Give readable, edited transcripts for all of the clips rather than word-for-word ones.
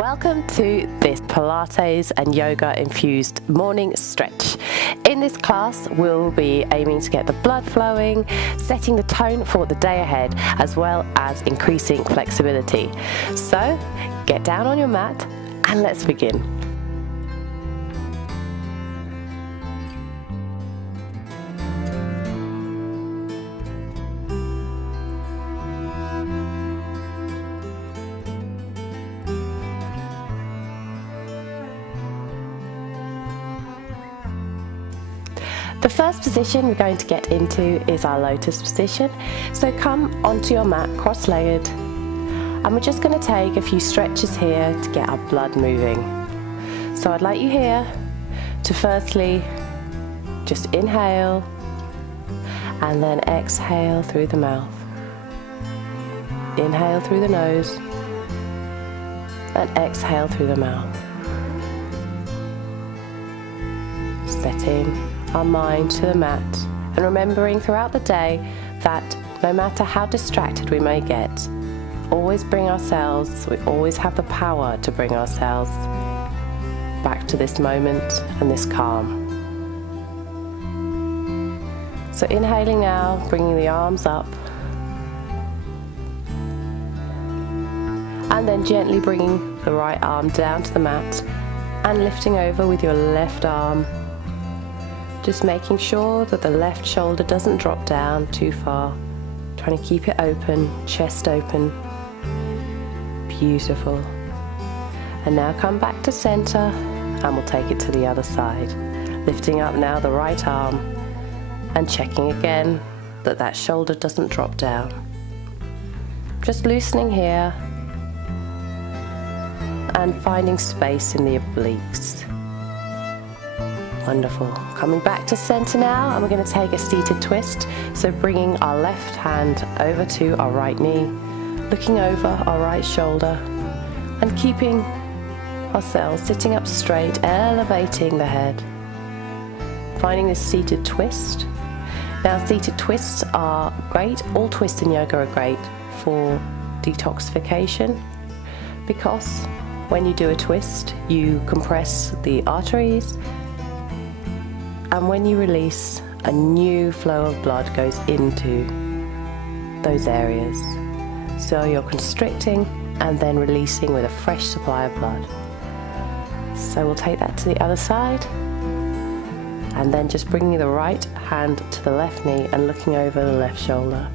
Welcome to this Pilates and yoga infused morning stretch. In this class, we'll be aiming to get the blood flowing, setting the tone for the day ahead, as well as increasing flexibility. So, get down on your mat and let's begin. The first position we're going to get into is our lotus position. So come onto your mat cross-legged, and we're just going to take a few stretches here to get our blood moving. So I'd like you here to firstly just inhale and then exhale through the mouth. Inhale through the nose and exhale through the mouth. Setting our mind to the mat and remembering throughout the day that no matter how distracted we may get, always bring ourselves, we always have the power to bring ourselves back to this moment and this calm. So inhaling now, bringing the arms up and then gently bringing the right arm down to the mat and lifting over with your left arm. Just making sure that the left shoulder doesn't drop down too far. Trying to keep it open, chest open. Beautiful. And now come back to center and we'll take it to the other side. Lifting up now the right arm and checking again that that shoulder doesn't drop down. Just loosening here and finding space in the obliques. Wonderful. Coming back to center now, and we're going to take a seated twist. So bringing our left hand over to our right knee, looking over our right shoulder, and keeping ourselves sitting up straight, elevating the head. Finding this seated twist. Now, seated twists are great. All twists in yoga are great for detoxification because when you do a twist, you compress the arteries. And when you release, a new flow of blood goes into those areas. So you're constricting and then releasing with a fresh supply of blood. So we'll take that to the other side. And then just bringing the right hand to the left knee and looking over the left shoulder.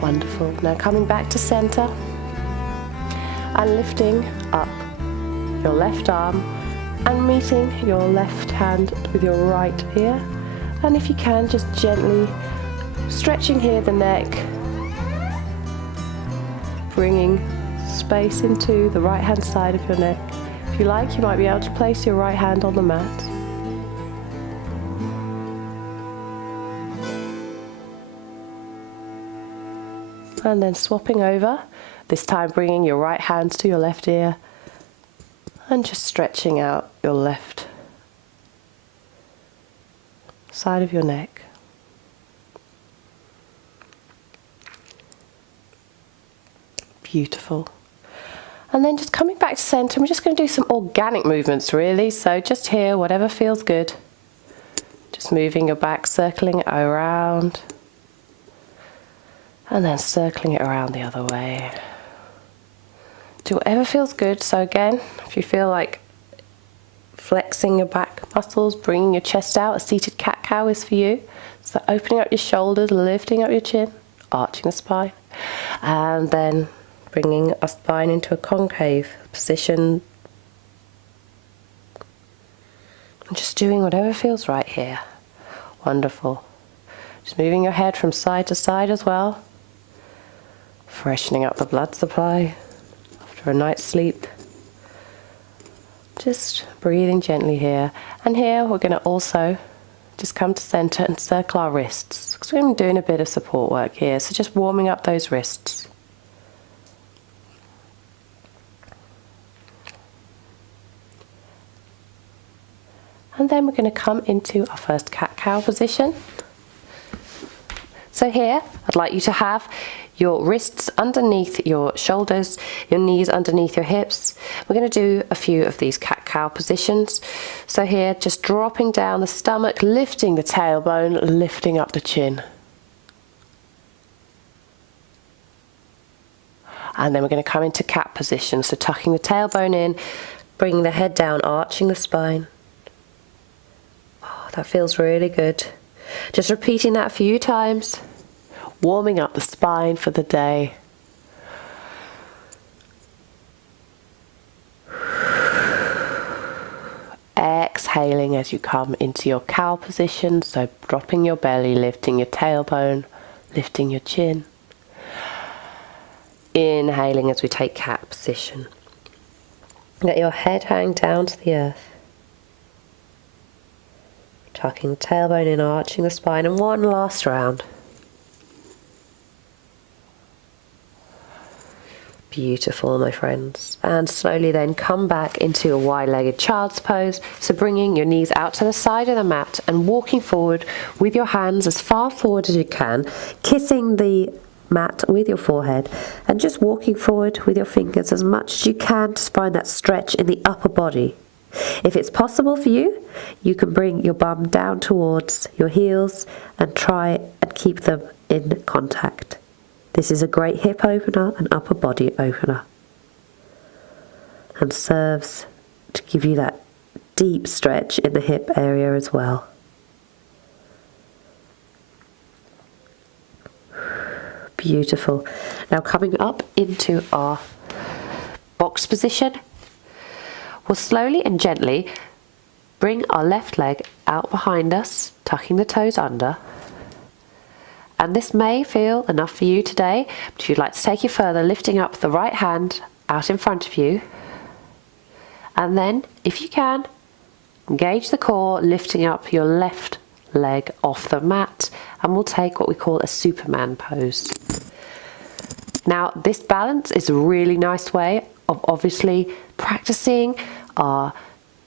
Wonderful. Now coming back to center and lifting up your left arm and meeting your left hand with your right here. And if you can, just gently stretching here the neck, bringing space into the right hand side of your neck. If you like, you might be able to place your right hand on the mat. And then swapping over, this time bringing your right hand to your left ear and just stretching out your left side of your neck. Beautiful. And then just coming back to center, we're just going to do some organic movements really. So just here, whatever feels good. Just moving your back, circling it around. And then circling it around the other way. Do whatever feels good. So again, if you feel like flexing your back muscles, bringing your chest out, a seated cat-cow is for you. So opening up your shoulders, lifting up your chin, arching the spine. And then bringing our spine into a concave position. And just doing whatever feels right here. Wonderful. Just moving your head from side to side as well. Freshening up the blood supply after a night's sleep. Just breathing gently here. And here we're going to also just come to center and circle our wrists, because we're going to be doing a bit of support work here. So just warming up those wrists. And then we're going to come into our first cat-cow position. So here, I'd like you to have your wrists underneath your shoulders, your knees underneath your hips. We're going to do a few of these cat-cow positions. So here, just dropping down the stomach, lifting the tailbone, lifting up the chin. And then we're going to come into cat position. So tucking the tailbone in, bringing the head down, arching the spine. Oh, that feels really good. Just repeating that a few times, warming up the spine for the day. Exhaling as you come into your cow position, so dropping your belly, lifting your tailbone, lifting your chin. Inhaling as we take cat position. Let your head hang down to the earth. Tucking the tailbone in, arching the spine, and one last round. Beautiful, my friends. And slowly then come back into a wide-legged child's pose. So bringing your knees out to the side of the mat and walking forward with your hands as far forward as you can, kissing the mat with your forehead and just walking forward with your fingers as much as you can to find that stretch in the upper body. If it's possible for you, you can bring your bum down towards your heels and try and keep them in contact. This is a great hip opener and upper body opener, and serves to give you that deep stretch in the hip area as well. Beautiful. Now coming up into our box position, we'll slowly and gently bring our left leg out behind us, tucking the toes under. And this may feel enough for you today, but if you'd like to take it further, lifting up the right hand out in front of you. And then, if you can, engage the core, lifting up your left leg off the mat, and we'll take what we call a Superman pose. Now, this balance is a really nice way of obviously practicing our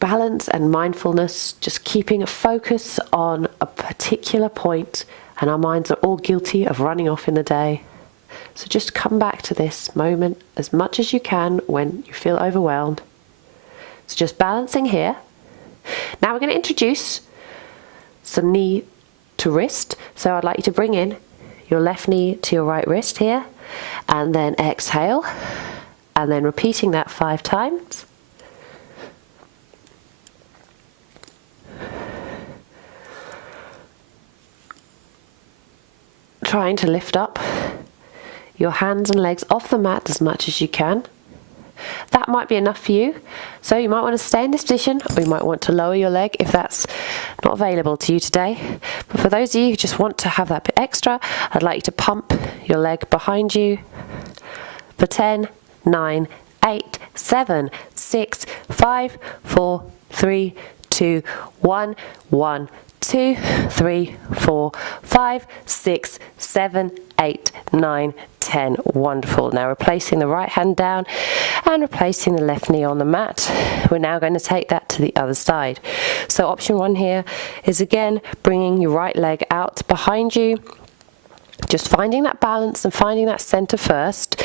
balance and mindfulness, just keeping a focus on a particular point, and our minds are all guilty of running off in the day. So just come back to this moment as much as you can when you feel overwhelmed. So just balancing here. Now we're going to introduce some knee to wrist. So I'd like you to bring in your left knee to your right wrist here, and then exhale, and then repeating that 5 times. Trying to lift up your hands and legs off the mat as much as you can. That might be enough for you. So you might want to stay in this position, or you might want to lower your leg if that's not available to you today. But for those of you who just want to have that bit extra, I'd like you to pump your leg behind you for 10, 9, 8, 7, 6, 5, 4, 3, 2, 1, 1, 2, 3, 4, 5, 6, 7, 8, 9, 10. Wonderful. Now replacing the right hand down and replacing the left knee on the mat. We're now going to take that to the other side. So option 1 here is again bringing your right leg out behind you. Just finding that balance and finding that center first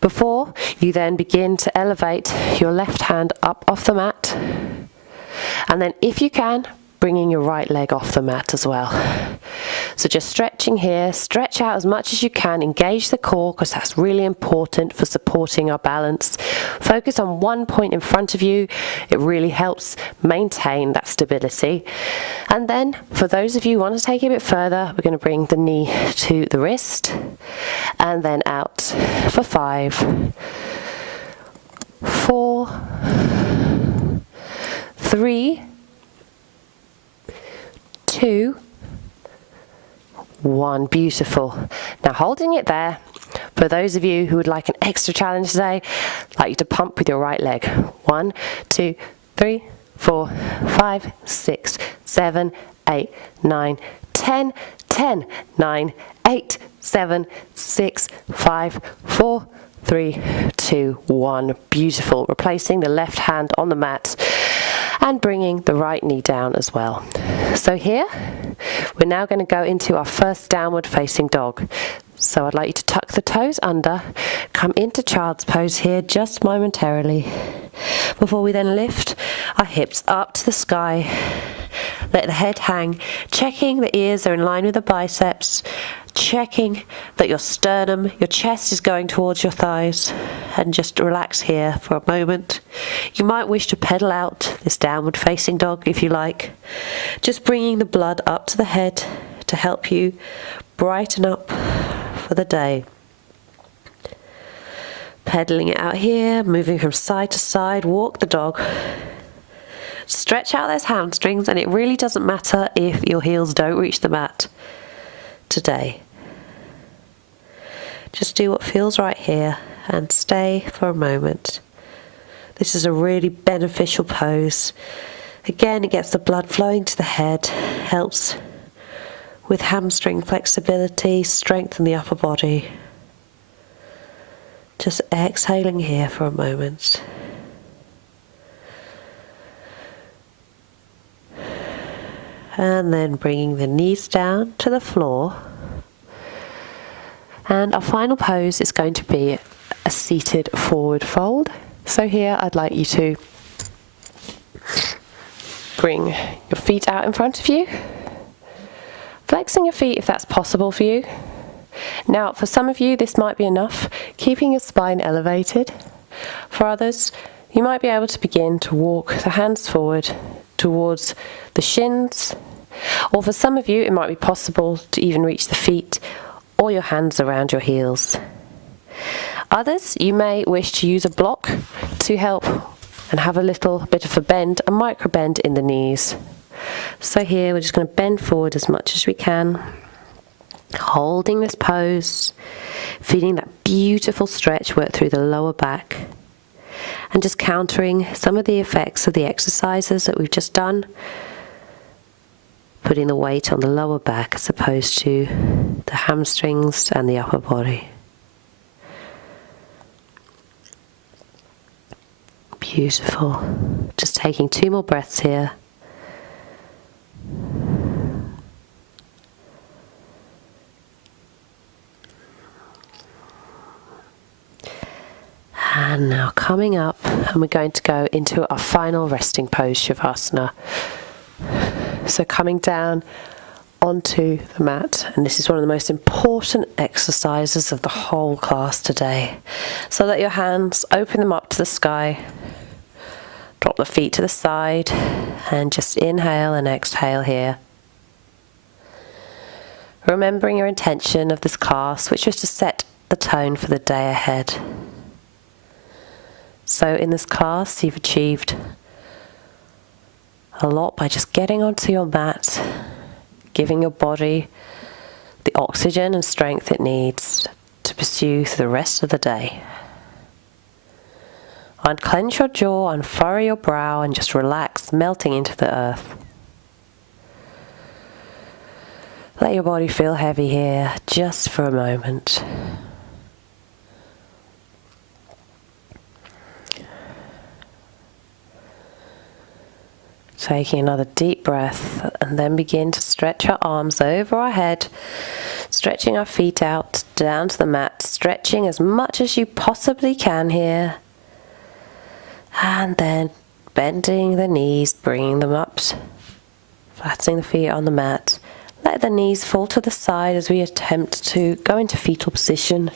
before you then begin to elevate your left hand up off the mat. And then if you can, bringing your right leg off the mat as well. So just stretching here, stretch out as much as you can, engage the core because that's really important for supporting our balance. Focus on one point in front of you. It really helps maintain that stability. And then for those of you who want to take it a bit further, we're going to bring the knee to the wrist and then out for 5, 4, 3, 2, 1. Beautiful. Now holding it there, for those of you who would like an extra challenge today, I'd like you to pump with your right leg. 1, 2, 3, 4, 5, 6, 7, 8, 9, 10, 10, 9, 8, 7, 6, 5, 4, 3, 2, 1. Beautiful. Replacing the left hand on the mat. and bringing the right knee down as well. So here, we're now going to go into our first downward facing dog. So I'd like you to tuck the toes under, come into child's pose here just momentarily, before we then lift our hips up to the sky, let the head hang, checking the ears are in line with the biceps, checking that your sternum, your chest is going towards your thighs, and just relax here for a moment. You might wish to pedal out this downward facing dog if you like, just bringing the blood up to the head to help you brighten up for the day. Pedaling it out here, moving from side to side, walk the dog. Stretch out those hamstrings, and it really doesn't matter if your heels don't reach the mat today. Just do what feels right here and stay for a moment. This is a really beneficial pose. Again, it gets the blood flowing to the head, helps with hamstring flexibility, strengthen the upper body. Just exhaling here for a moment. And then bringing the knees down to the floor. And our final pose is going to be a seated forward fold. So here I'd like you to bring your feet out in front of you, flexing your feet if that's possible for you. Now, for some of you, this might be enough, keeping your spine elevated. For others, you might be able to begin to walk the hands forward towards the shins, or for some of you, it might be possible to even reach the feet or your hands around your heels. Others, you may wish to use a block to help and have a little bit of a bend, a micro bend in the knees. So here we're just going to bend forward as much as we can, holding this pose, feeling that beautiful stretch work through the lower back, and just countering some of the effects of the exercises that we've just done, putting the weight on the lower back as opposed to the hamstrings and the upper body. Beautiful. Just taking 2 more breaths here. And now coming up, and we're going to go into our final resting pose, Shavasana. So coming down onto the mat, and this is one of the most important exercises of the whole class today. So let your hands, open them up to the sky, drop the feet to the side, and just inhale and exhale here. Remembering your intention of this class, which was to set the tone for the day ahead. So in this class, you've achieved a lot by just getting onto your mat, giving your body the oxygen and strength it needs to pursue through the rest of the day. Unclench your jaw, unfurrow your brow, and just relax, melting into the earth. Let your body feel heavy here, just for a moment. Taking another deep breath, and then begin to stretch our arms over our head, stretching our feet out down to the mat, stretching as much as you possibly can here, and then bending the knees, bringing them up, flattening the feet on the mat. Let the knees fall to the side as we attempt to go into fetal position,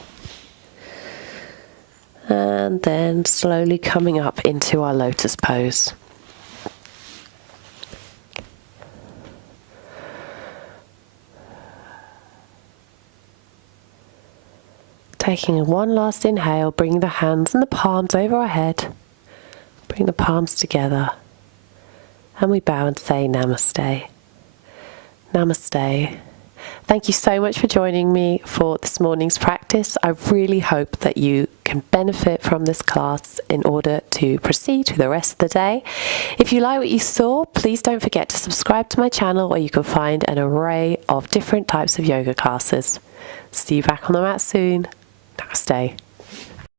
and then slowly coming up into our lotus pose. Taking one last inhale, bringing the hands and the palms over our head. Bring the palms together. And we bow and say Namaste. Namaste. Thank you so much for joining me for this morning's practice. I really hope that you can benefit from this class in order to proceed through the rest of the day. If you like what you saw, please don't forget to subscribe to my channel where you can find an array of different types of yoga classes. See you back on the mat soon. Namaste.